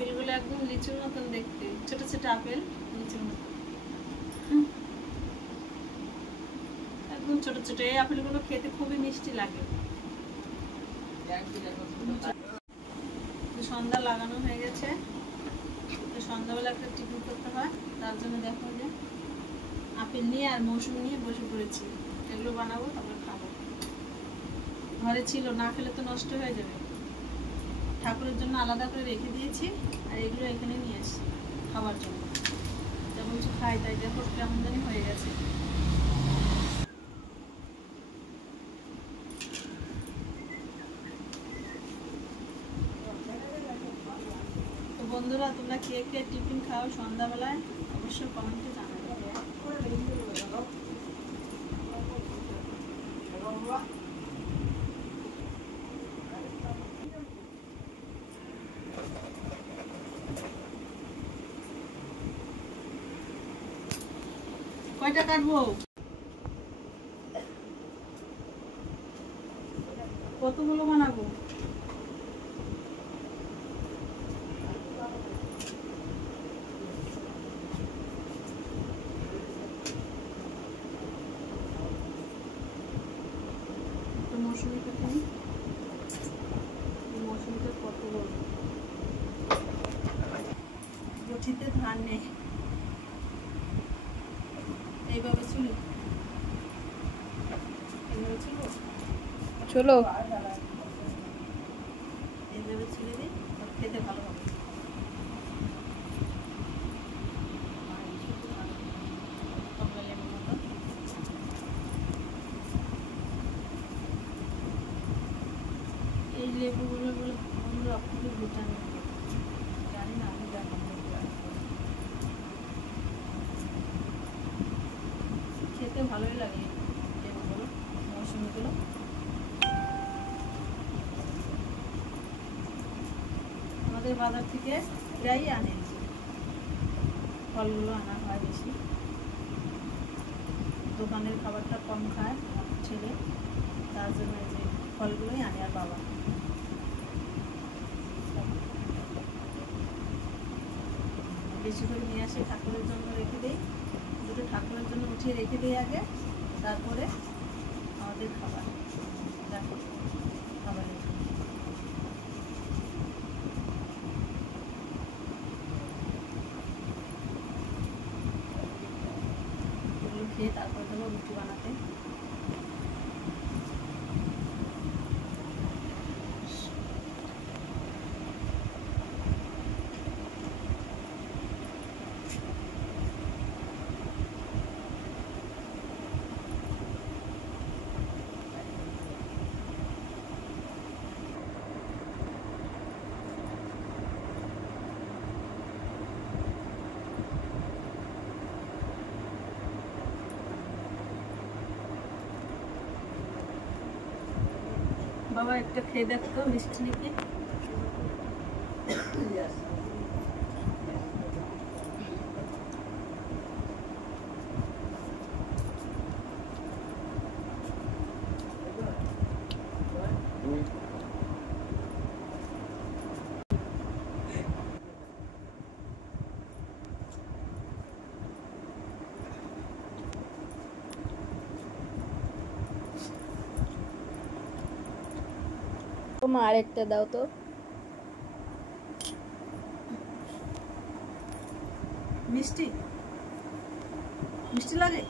আপেলগুলো একদম লিচুর মতন দেখতে, ছোট ছোট আপেল লিচুর মতো একদম ছোট ছোট। এই আপেলগুলো খেতে খুবই মিষ্টি লাগে। সন্ধ্যা লাগানো হয়ে গেছে, সন্ধ্যাবেলা একটা টিফিন করতে হয়, তার জন্য দেখো যে আপেল নিয়ে আর মৌসুমি নিয়ে বসে পড়েছি। এগুলো বানাবো, তারপর খাবো। ঘরে ছিল, না খেলে তো নষ্ট হয়ে যাবে। ঠাকুরের জন্য আলাদা করে রেখে দিয়েছি, আর এগুলো এখানে নিয়ে আসি খাবার জন্য। যেমন কিছু খাই, তাই দেখো কেমন জানি হয়ে গেছে। তো বন্ধুরা, তোমরা কে কে টিফিন খাও সন্ধ্যাবেলায় অবশ্যই কমেন্টে জানাবে। কয়টা কাটবো? কতগুলো বানাবো? মৌসুমিটা কিনি, মৌসুমিটা কত বড়, গঠিতে ধান নেই। এইভাবে চুলি, এইভাবে চুলো, চলো এইভাবে চুলে দিই, খেতে ভালো হবে। এই লেবুগুলো খুবই ভিটামিন, জানি না, আমি জানি খেতে ভালোই লাগে লেবুগুলো, মৌসুমিগুলো। আমাদের বাজার থেকে প্রায়ই আনে, ফলগুলো আনা হয় বেশি। দোকানের খাবারটা কম খায় আমার ছেলে, তার জন্য যে ফলগুলোই আনে। আর বাবা বেশি করে নিয়ে আসে, ঠাকুরের জন্য রেখে দিই, দুটো ঠাকুরের জন্য উঠিয়ে রেখে দিই আগে, তারপরে আমাদের খাবার রাখি খাবারের জন্য। এগুলো খেয়ে তারপর দেবো রুটি বানাতে। বাবা একটা খেয়ে দেখতো মিষ্টি নাকি। মা আরেকটা দাও তো। মিষ্টি মিষ্টি লাগে।